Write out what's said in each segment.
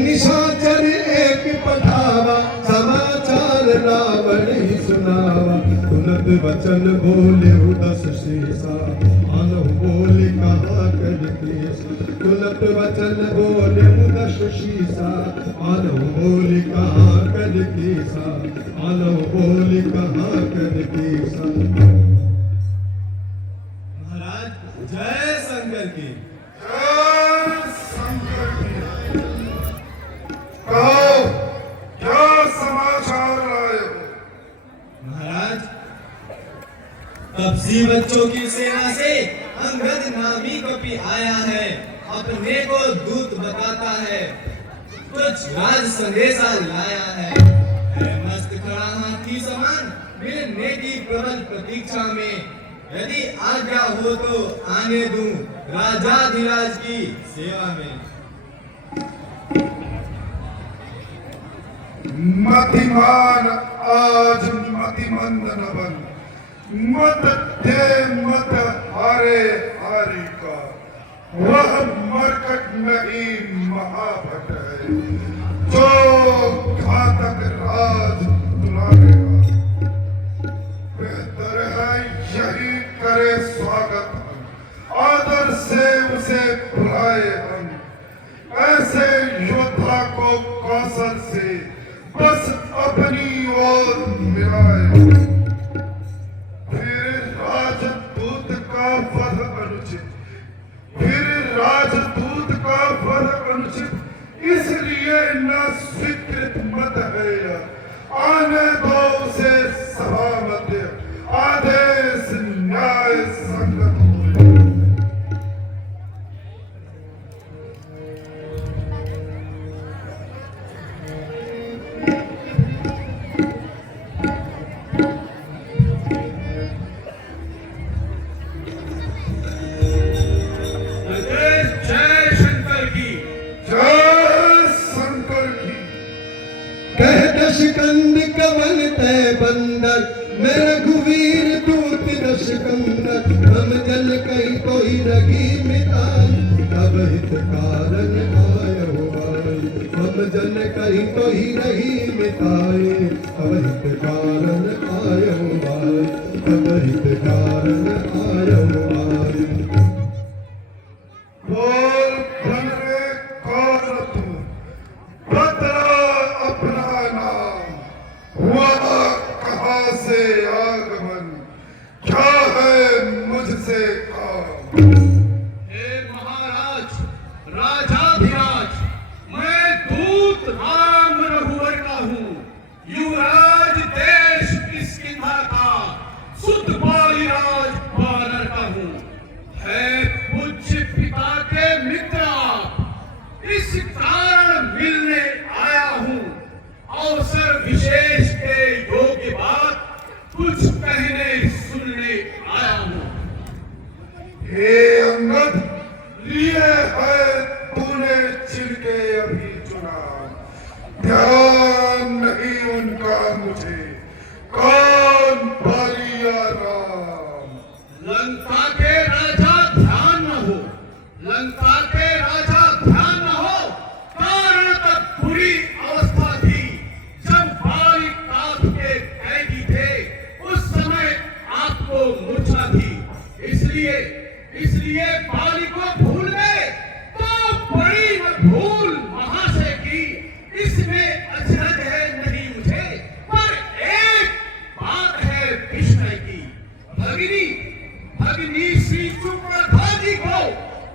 निशाचर एक पठावा समाचार रावण ही सुनावा तुरंत वचन बोले दस शीसा मानव बोले कहा कर केसा तुरंत वचन बोले दस शीसा मानव बोले कहा कर केसा मानव बोले कहा कर केसा। महाराज जय शंकर की क्या समाचार लाए हो? महाराज कपसी बच्चों की सेना से अंगद नामी कपि आया है, अपने को दूत बताता है, कुछ राज संदेशा लाया है मस्त खड़ा हाथी समान मिलने की प्रबल प्रतीक्षा में, यदि आज्ञा हो तो आने दूं राजाधिराज की सेवा में। मतिमान आज मतिमंद न बन, मत दे मत हारे हारी का, वह मरकट नहीं महाभट है जो घातक राज बुलाएगा। बेहतर है यही करे स्वागत हम, आदर से उसे बुलाए हम, ऐसे योद्धा को कौशल से बस अपनी ओर मिलाए। फिर राजदूत का वध अनुचित, फिर राजदूत का वध अनुचित, इसलिए न स्वीकृत मत है यह, आने दो उसे सभा मध्य, आदेश न्याय संगत हो। दशकंद कवन तय बंदर मैं रघुवीर दूत दशकंदर, हम जल कहीं कोई रगी मिताई तब हित कारण आयो आई, हम जल कहीं कोई रही मिताई तब हित कारण आयो आई, तब हित कारण आयो आई। बोल बन रे कौन तू, बता अपना नाम, हुआ कहाँ से आगमन, क्या है मुझसे काम। हे महाराज राजाधिराज, मैं दूत राम रघुवर का हूँ, युवराज देश किष्किंधा का, सुत बालीराज वानर का हूँ। है पूज्य पिता के मित्र आप, इस कारण मिलने आया हूँ, अवसर विशेष के योग्य बात कुछ कहने सुनने आया हूँ। हे अंगद, लिए है तूने चिरके अभी चुना, ध्यान नहीं उनका मुझे, कौन बालिया राम। लंका के राजा ध्यान न हो, लंका के राजा ध्यान न हो, कारण तक बुरी अवस्था थी जब बाली काफ के कैदी थे, उस समय आपको मूर्छा थी, इसलिए बाली को भूल गए तो बड़ी न भूल महाशय की, इसमें अचरज है नहीं मुझे, पर एक बात है विस्मय की। भगिनी भगिनी श्री सुप्रभा जी को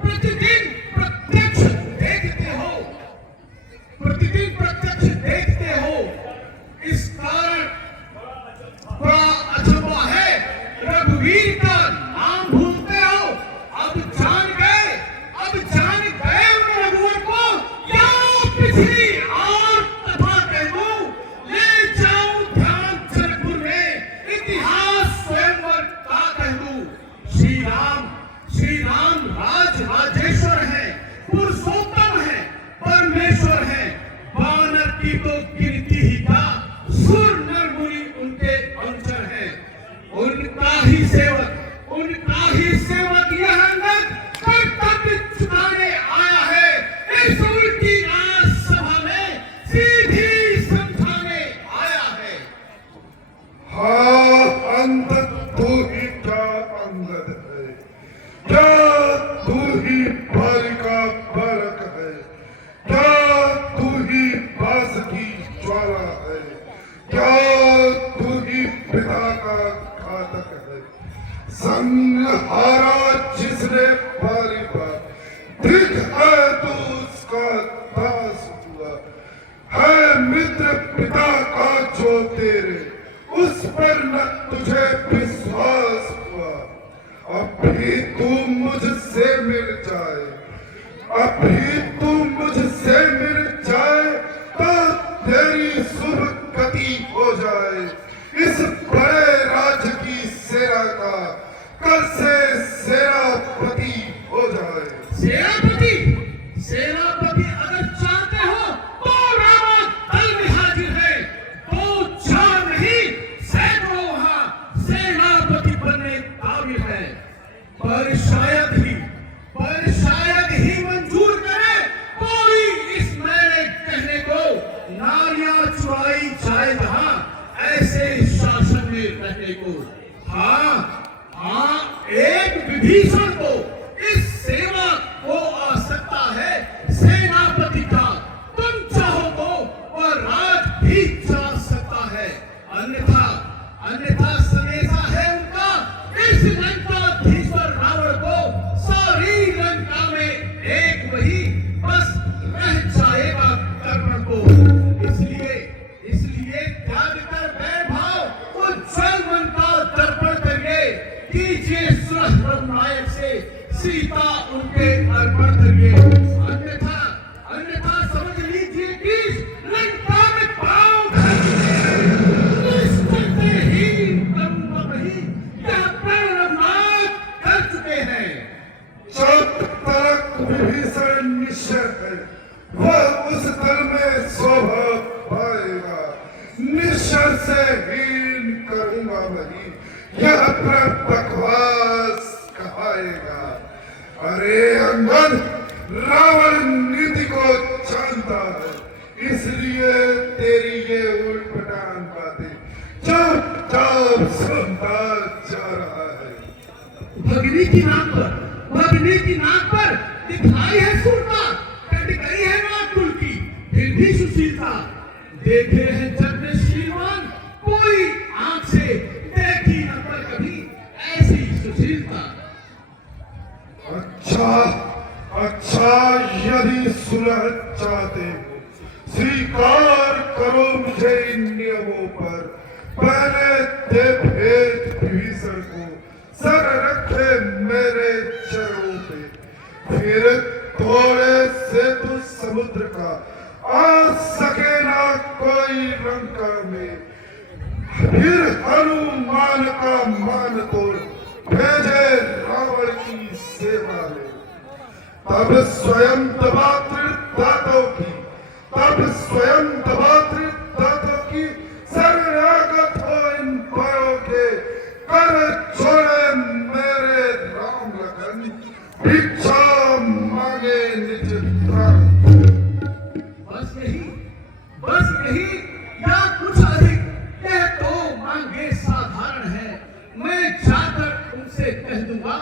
प्रतिदिन प्रत्यक्ष देखते हो, प्रतिदिन प्रत्यक्ष देखते हो, इस कारण बड़ा अचंभा है, रघुवीर का नाम भूलते हो। अब जान गए उन रघुवर को, या पिछली और कथा कह दूं, ले जाऊं ध्यान जनकपुर में, इतिहास स्वयंवर का कह दूं। श्री राम उनका ही सेवक यह अंगद कर्तव्य चुकाने आया है। इस उल्टी राजसभा में सीधी समझाने आया है। हाँ अंगद तू ही क्या अंगद है, क्या तू ही बालिका बालक है, क्या तू ही बास की ज्वाला है, क्या तू ही पिता का घातक है। संहारा जिसने बारी बार दिख है तो उसका दास हुआ है। मित्र पिता का जो तेरे उस पर न तुझे विश्वास हुआ। अभी तू मुझसे मिल जाए, अभी तू मुझसे मिल जाए तो तेरी शुभ गति हो जाए। इस बड़े राज की सेना का कल से सेनापति हो जाए। सेनापति अगर चाहते हो तो रावण दल में हाजिर है। तो चार नहीं सैकड़ों वहां सेनापति बनने काबिल है। पर शायद ही मंजूर करे कोई इस मेरे कहने को। नारियां चुराई जाए जहां ऐसे शासन में रहने को। हाँ एक विभीषण को इस सेवा को आ सकता है सेनापति का। तुम चाहो तो वह राज भी चला सकता है। अन्यथा संदेशा है उनका इस लंकाधीश्वर रावण को। सारी लंका में एक वही बस रह जाएगा कर्मण को। इसलिए त्याग कर वैभव उज्जवल मन का दर्पण करिए। कीजिए सुलह रघुनायक से सीता उनके अर्पण करिए। अन्यथा समझ लीजिए कि लंका में पांव रघुनाथ कर चुके हैं। जब तक विभीषण निश्चय है वह उस दल में शोभा पाएगा। निश्चय से हीन करूंगा वही यह बकवास कहाएगा। अरे अंगद रावण नीति को जानता है, इसलिए तेरी ये उलटपटांग बातें चुपचाप सुनता जा रहा है। भगनी की नाक पर दिखाई है सूरता, कट गई है नागकुल की फिर भी सुशीलता। देखे हैं जग में श्रीमान कोई आंख से देखी न पर कभी ऐसी सुशीलता। अच्छा यदि सुलह चाहते हो स्वीकार करो मुझे इन नियमों पर। पहले दे भेद विभीषण को, सर रखे मेरे चरणों पे। फिर थोड़े से तो समुद्र का आ सके ना कोई लंका में। फिर हनुमान का मान तोड़ भेजे रावण की सेवा में। तब स्वयं दबात्रितातों की शरणागत हो इन पैरों के। कर छोड़े मेरे राम लखन, भिक्षा मांगे निज प्राण। बस यही या कुछ अधिक यह तो मांगे साधारण है। मैं जाकर उनसे कह दूंगा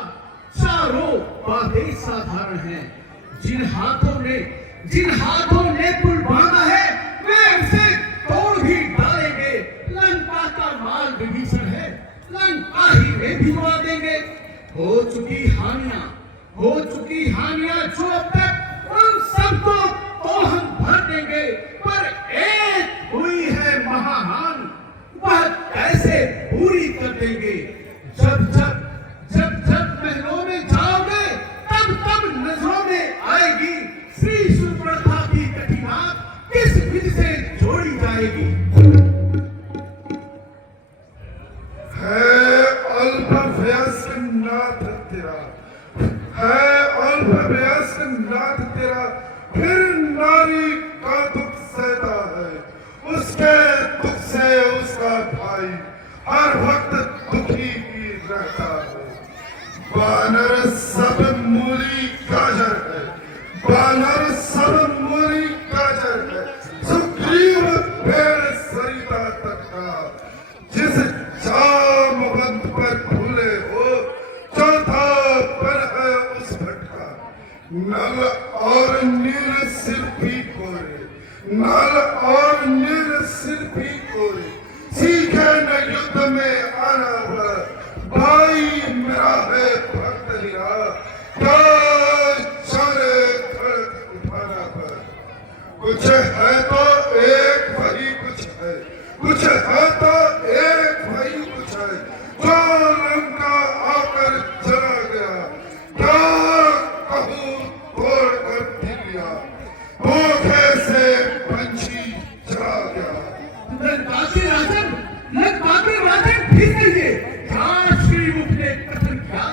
चारों बातें साधारण हैं। जिन हाथों ने पुल बांधा है वे उसे तोड़ भी डालेंगे। लंका का माल विभीषण है, लंका ही में भिजवा देंगे। हो चुकी हानियां जो अब तक उन सबको तो हम भर देंगे। पर एक हुई है महाहान, वह कैसे पूरी कर देंगे। जब महलों में जाओगे तब नजरों में आएगी श्री सुपर्णखा की कठिनात किस विधि से जोड़ी जाएगी। है अल्पवयस्क नाथ तेरा, फिर नारी का दुख सहता है। उसके दुख से उसका भाई हर वक्त दुखी रहता है। बानर सब मूली गाजर है, बानर सब मूली गाजर है। सुग्रीव पेड़ सरिता तक का, जिस जामवंत पर भूले हो, चौथा पर है उस भटका। नल और नील सिर भी कोरे, नल और नील सिर भी कोरे। सीखे न युद्ध में आना पर, भाई मेरा है भक्त हीरा। क्या जाने धड़क उठाना पर, कुछ है तो एक वही कुछ है, कुछ है तो एक वही कुछ है। जो लंका आकर चला गया, क्या कहूँ तोड़ कर दिया, धोखे से पंछी चला गया। लंकाती राजन फिर कहिए, क्या श्रीमुख ने कथन किया?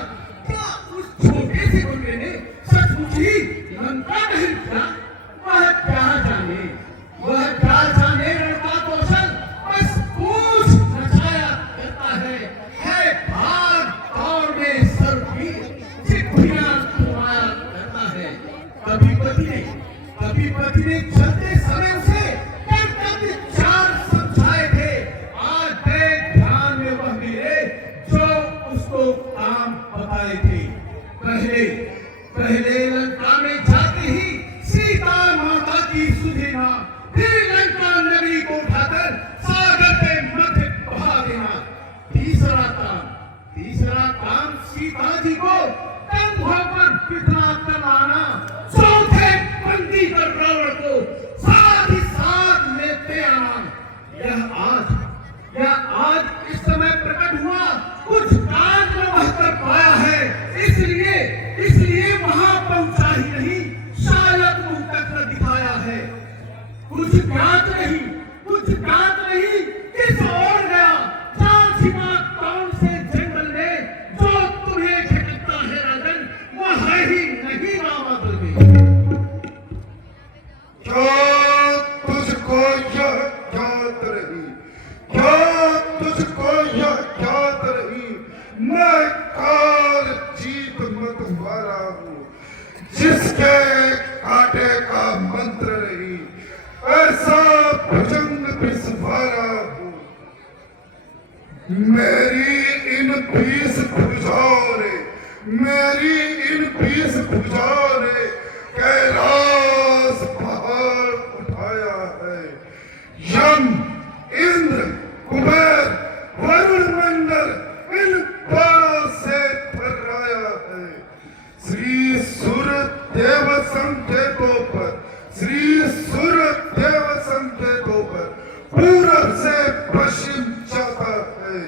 क्या उस छोटे से गुंडे ने सचमुच ही लंका दहन किया? वह क्या जाने, वह क्या जाने लड़का कौशल, बस पूछ नचाया करता है भाग दौड़ में सर्ववीर, चिट्ठियां तुम्हारा करता है। कभी पति ने चलते समय उसे कर्तव्य चार समझाए थे। आज देख ध्यान में वह मेरे जो उसको काम बताए थे। पहले लंका में जाते ही सीता माता की सुधि ना, फिर लंका नगरी को उठाकर सागर के मध्य बहा देना। तीसरा काम सीता जी को कंधों पर बिठा कर लाना। चौथे बंदी कर रावण को साथ ही साथ लेते आना। यह आज इस समय प्रकट हुआ, कुछ काज न वह कर पाया है, इसलिए वहां पहुंचा ही नहीं, शायद मुंह तक न दिखाया है। कुछ ज्ञात नहीं किस ओर गया, जान छिपा कौन से जंगल में, जो तुम्हें झटकता है राजन, वह है ही नहीं रामादल में। क्या तुझको यह ज्ञात रही, क्या तुझको यह ज्ञात रही, मैं काल जीत मत मारा हूँ, जिसके कांटे का मंत्र रही, ऐसा भुजंग बिस्वारा हूँ। मेरी इन 20 भुजाओं ने कैलाश पहाड़ उठाया है। यम, इंद्र, कुबेर, वरुण मंडल इन बाणों से थर्राया है। श्री सूर्य देव संकेतों पर पूरब से पश्चिम जाता है।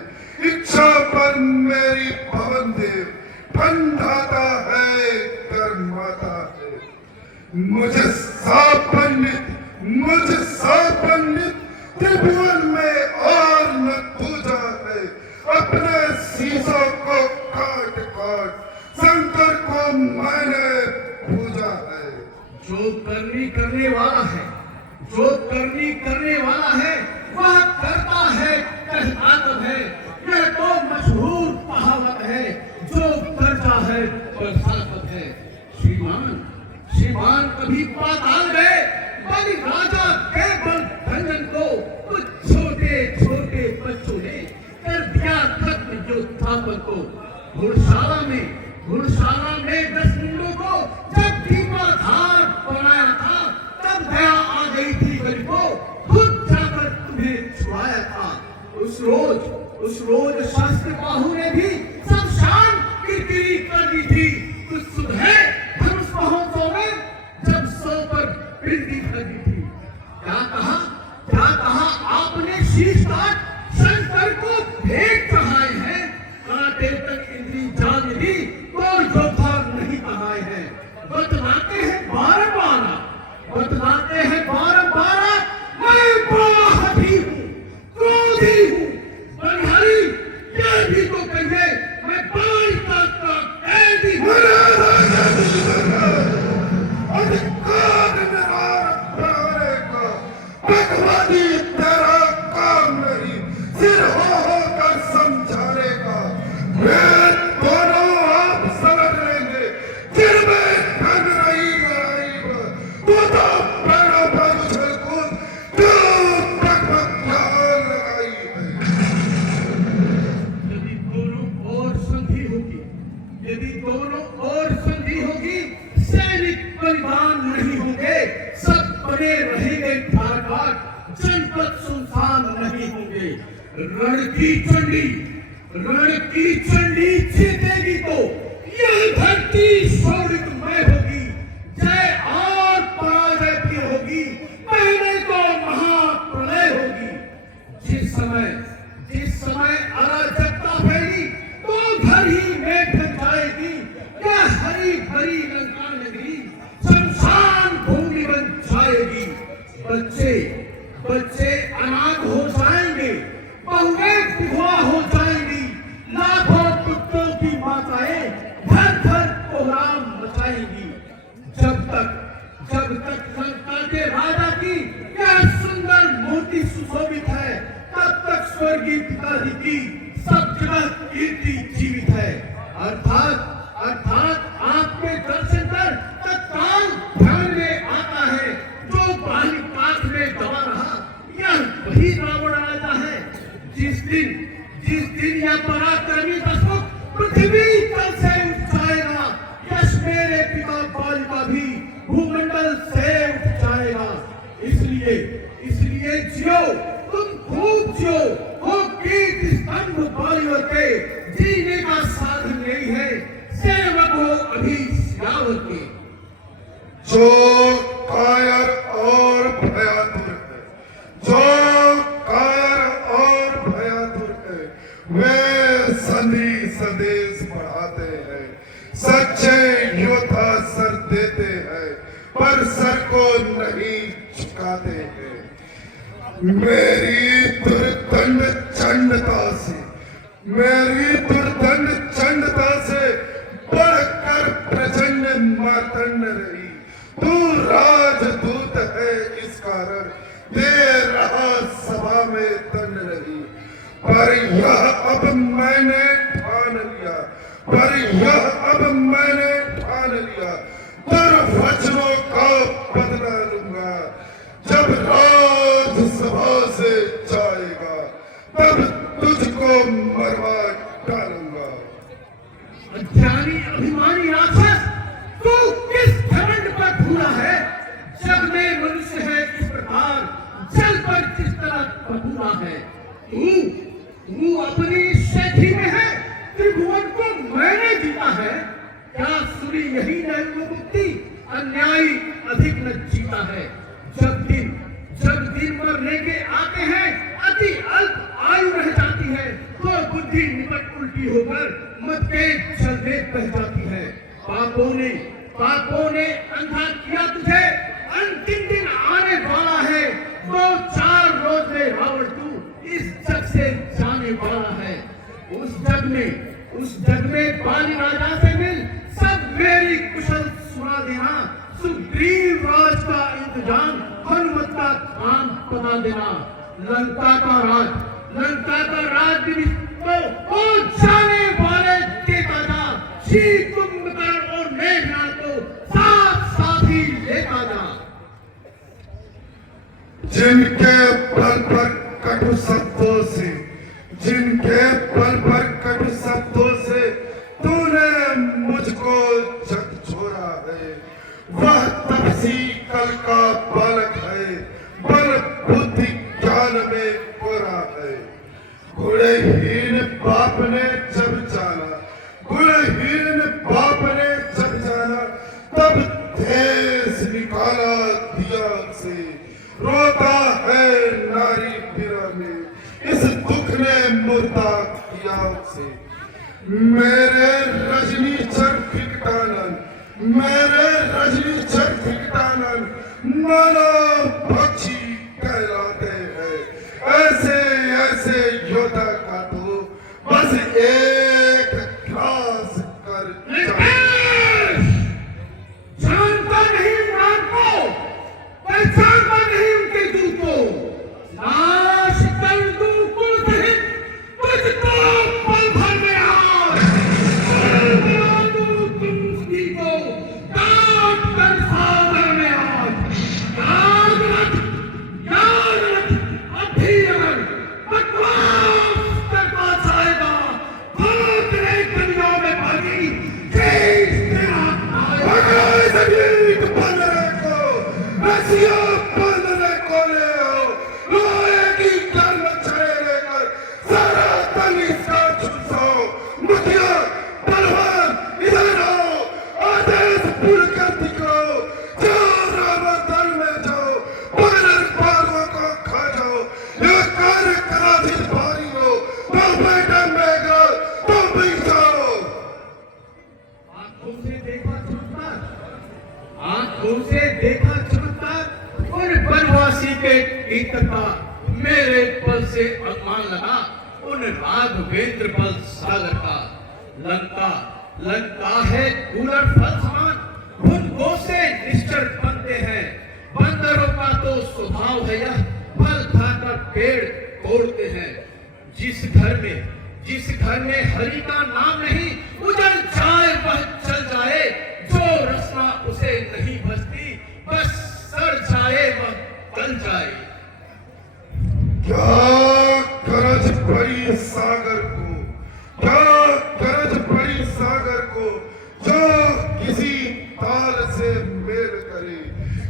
इच्छा पर मेरी पवन देव ठंडाता है, गर्माता है। मुझे सा पंडित त्रिभुवन में और न पूजा है। अपने शीशों को काट शंकर को मैंने पूजा है। जो करनी करने वाला है वह करता है, कहलाता है। यह तो मशहूर कहावत है, जो करता है वह सार्थक है। श्रीमान कभी पाताल गए, बलि राजा के बल भंजन को कुछ छोटे बच्चों ने कर दिया खत्म योद्धापन को। घुड़शाला में 10 मुंडों को जब दीपाधार बनाया था, तब दया आ गई थी बलि को, खुद जाकर तुम्हें छुड़ाया था। उस रोज शास्त्र बाहु ने भी सब शान किरकिरी कर दी थी। कुछ सुबह धनुष महोत्सव में जब 100 पर पिंडी खरीदी थी, क्या कहा आपने शीश काट शंकर को भेंट चढ़ाए हैं। कांटे तक इंद्री जान दी, कोई योद्धा नहीं कहाए हैं। बतलाते हैं बारंबार मैं बाहरी हूँ, क्रोधी हूँ, बलिहारी। ये भी तो कहिए मैं बालिका का कैदी हूँ। अधिकार निवार बनाने का भगवानी तेरा काम नहीं, सिर हो कर समझाने का। रण की चंडी जीतेगी तो यह धरती शोणितमय होगी। जय और पराजय की होगी, पहले तो महाप्रलय होगी। जिस समय अराजकता फैली तो घर ही में फिर जाएगी। यह हरी भरी लंका नगरी शमशान भूमि बन जाएगी। बच्चे अनाथ हो जाएंगे, बहुएं विधवा हो जाएंगी। लाखों पुत्रों की माताएं घर घर कोहराम मचाएंगी। जब तक लंका के राजा की यह सुंदर मूर्ति सुशोभित है, तब तक स्वर्गीय पिताजी की सब जगह कीर्ति जीवित है। अर्थात आपके दर्शन कर तत्काल ध्यान में आता है, जो बाली काठ में दबा रहा यह वही रावण राजा है। जिस दिन यह पराक्रमी दशमुख पृथ्वी तल से उठ जाएगा, यश मेरे पिता बाली का भी भूमंडल से उठ जाएगा। इसलिए जियो, तुम खूब जियो। वो कीर्ति स्तंभ बालियों के जीने का साधन यही है, सेवक हो अभी सियावर के। जो कायर और भयातुर है, वे संधि संदेश बढ़ाते हैं। सच्चे योद्धा सर देते हैं, पर सर को नहीं झुकाते हैं। मेरी दुर्दंड चंडता से बढ़कर प्रचंड मार्तंड रही। तू राजदूत है, इस कारण दे रहा सभा में दंड रही। पर यह अब मैंने ठान लिया, दुर्वचनों का बदला लूंगा। जब राजसभा से जाएगा, तब तुझको मरवा डालूंगा। अज्ञानी अभिमानी राक्षस, तू किस घमंड पर भूला है? जग में मनुष्य है इस प्रकार, जल पर जिस तरह पपूरा है। तू अपनी शेठी में है, त्रिभुवन को मैंने जीता है। क्या सुनी यही नहीं मुक्ति, अन्यायी अधिक न जीता है। जब दिन मरने के आते हैं, अति अल्प आयु रह जाती है, तो बुद्धि निकट उल्टी होकर मत के चलने बह जाती है। पापों ने अंधा किया तुझे, अंतिम दिन आने वाला है। 2-4 रोज में रावण तू इस जग से जाने वाला है। उस जग में बाली राजा से मिल, सब मेरी कुशल सुना देना। सुग्रीव राज का इंतजाम, हनुमत का काम बता देना। लंका का राज भी तो जाने वाले देता जा। श्री कुंभकर्ण और मेघनाद को साथ ही लेता जा। जिनके बल पर कटु शब्दों से तूने मुझको जग छोड़ा है, वह तपसी कल का बालक है, बल बुद्धि ज्ञान में कोरा है। गुणहीन बाप ने जब जाना, तब देश निकाला दिया से। रोता है नारी पीरा में, इस दुख ने मुर्दा किया से। मेरे रजनी चर फिकटानन मानो पक्षी कहलाते हैं। ऐसे योद्धा का तो बस एक ग्रास कर जानता नहीं नाम को, पहचानता नहीं उनके दूत को। नाश कर दूं कुल सहित तुझको पल भर में आज। बना दूं तुम सभी को काट कर सागर में आज। याद रख अभी अगर बकवास करता जाएगा, तो तेरे कन्या में भागी तेज तेरा बंदरे को ले आओ, लोहे की गर्म छड़े लेकर सारा मुखिया पहलवान इधर आओ, आदेश पूर्ण कर दिखाओ, जाओ रावण दल में जाओ, पकड़ पालुओं को खा जाओ, ये कार्य कराधीन भारी हो, तो बेटा मेघा तुम भी जाओ। आंखों से देखा चमत्कार, आंखों से देखा चमत्कार, उन वनवासी के गीत का मेरे पल से अनुमान लगा, उन राघवेंद्र पल सागर का। लंका लंका है कूलर फल समान, उनको से निश्चर बनते हैं। बंदरों का तो स्वभाव है यह, फल खाकर पेड़ तोड़ते हैं। जिस घर में हरि का नाम नहीं, उजड़ जाए वह चल जाए, जो रसना उसे नहीं बचती, बस सड़ जाए वह गल जाए। क्या गरज पड़ी सागर को, क्या गरज पड़ी सागर को, जो किसी ताल से मेल करे,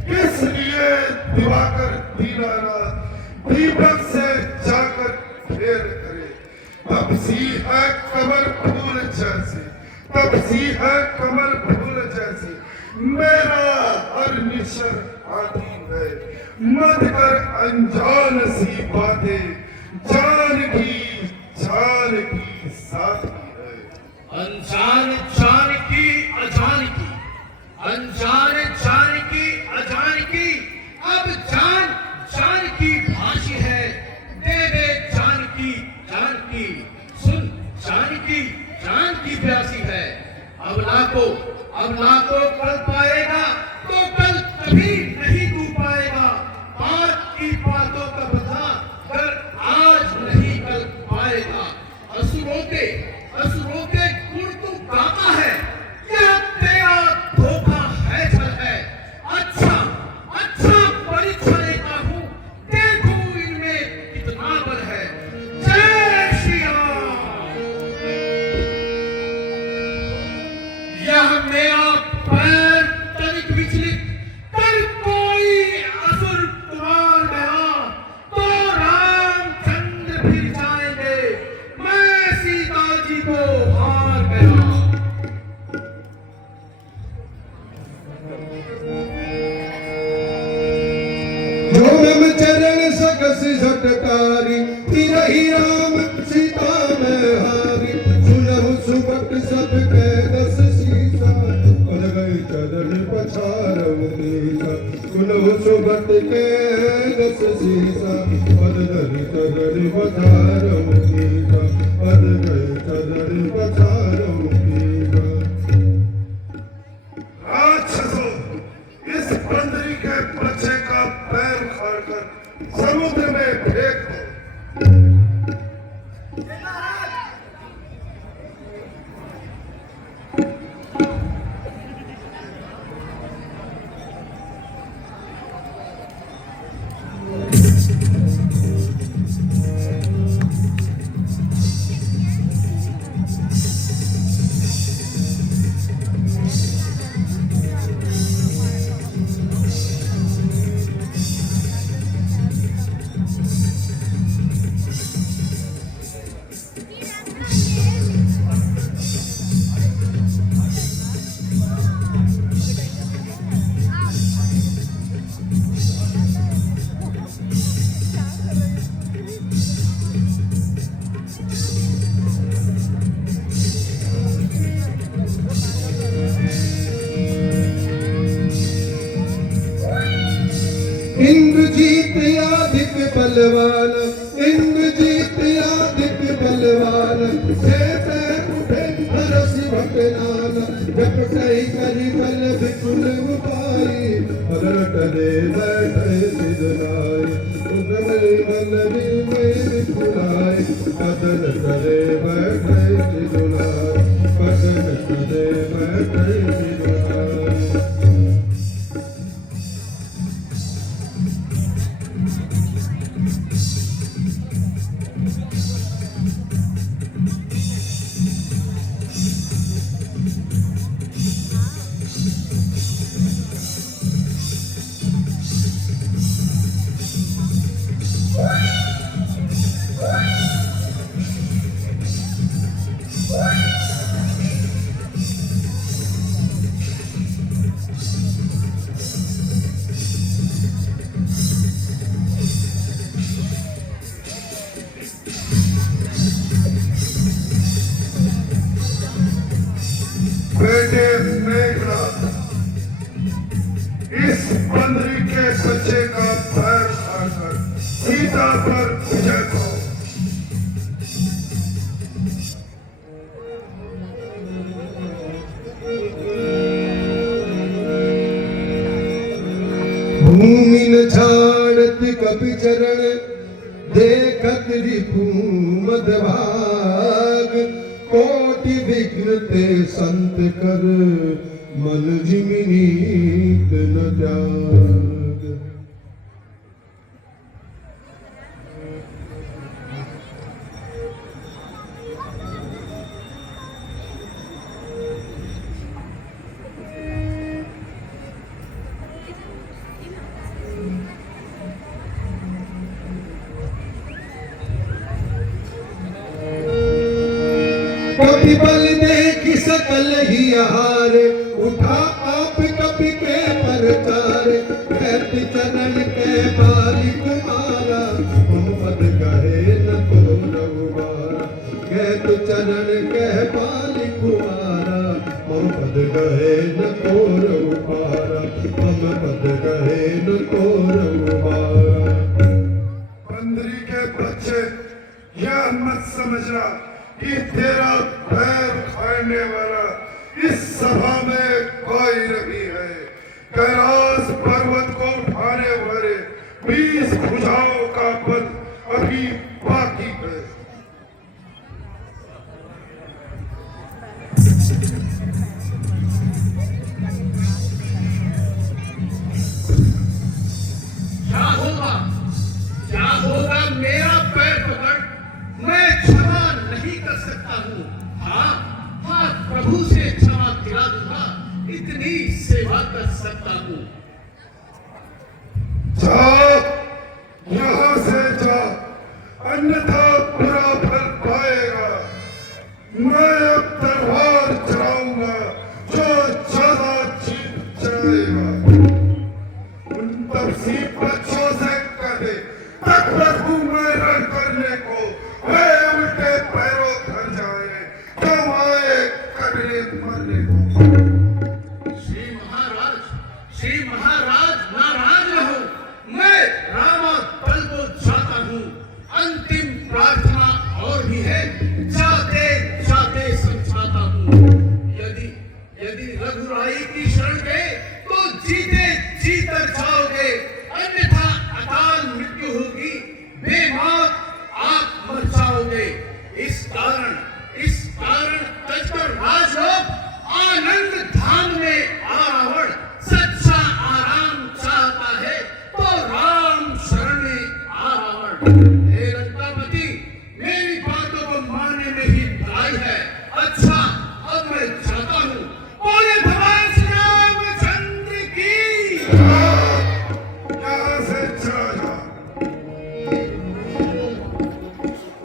किस लिए दिवाकर दीनानाथ दीपक से जाकर फेर करे। तब सी है कमल फूल जैसे, तब सी है कमल फूल जैसे, मेरा हर निश्चर आदि है, मत कर अनजान सी बातें, जान की साथी है। अनजान जान की अजान की, अनजान जान की अजान की, अब जान जान की भाषी है, दे दे जान की सुन जान की प्यासी है। अब ना को कल पाएगा, तो कल कभी नहीं तू पाएगा, बात की बातों का बता कर आज नहीं कल पाएगा। असुरों के गुण तू गाता है, यह तेरा धोखा है छल है। अच्छा परीक्षा लेता हूँ, देखूं इनमें कितना बल है। जय श्री राम। यह मेरा पैर तनिक विचलित कर कोई असुर तुम्हार गया, तो रामचंद्र फिर जाएंगे, मैं सीता जी को हार गया। जो रम चरण सकस झटकारी, तिरहि राम सीता में हारी। सुनहु सुबक सब के दस सीसा, पद गई चरण पछारम नीसा। सुनहु सुबक के दस सीसा, पद गई चरण पछारम नीसा। पद गई चरण पछारम नीसा। राक्षसों, इस बंदरी के बच्चे का पैर उखाड़कर समुद्र में फेंक दो। इंद्रजीत यादिक बलवान, इंद्रजीत यादिक बलवान, से पैर उठे हरस भटनान। जप कई करी बल विपुल उपाई, पदर टले बैठे सिधनाई। उदय बल में विपुलाई, पदर टले बैठे सिधनाई। पदर टले बैठे सिधनाई। नाथ कपि चरण देखत रिपु मदभाग कोटि विघ्न ते संत कर मन जिमिनीत न त्याग। कपि बल देखि सकल ही हार उठा आप कपि के परचार कहत चरण के बाली तुम्हारा तुम पद कहे न तो रघुबारा कहत चरण के बाली तुम्हारा तुम पद कहे न तो रघुबारा तुम पद कहे न तो रघुबारा। बंदरी के बच्चे यह मत समझना कि तेरा पैर खाने वाला इस सभा में कोई नहीं है। कैलाश पर्वत को उठाने वाले 20 भुजाओं का बल अभी बाकी है। क्या होगा मेरा पैर पकड़ मैं क्षमा नहीं कर सकता हूँ। हाँ हाँ प्रभु से क्षमा दिला दूंगा, इतनी सेवा कर सकता हूँ। जा यहाँ से जा, अन्यथा बुरा फल पाएगा। मैं अब तलवार चलाऊंगा, जो ज्यादा जीत चढ़ेगा उन तपसी बच्चों से कहे तक रखूं मैं रण करने को, वे उल्टे पैरों घर जाए क्यों आए करने मरने को। श्री महाराज नाराज रहो, मैं रामा बल को चाहता हूँ। अंतिम प्रार्थना और भी है, जाते जाते समझाता हूँ। यदि रघुराई की शरण गए तो जीते जी कर जाओगे, अन्यथा अकाल मृत्यु होगी, बेमौत आप मर जाओगे। इस कारण तजकर राजलोक आनंद धाम में आरावण सच्चा आराम चाहता है तो राम शरण में आरावण। हे लंकापति, मेरी बातों को मानने में ही भलाई है। अच्छा अब मैं जाता हूँ। बोले भगवान श्री रामचंद्र की।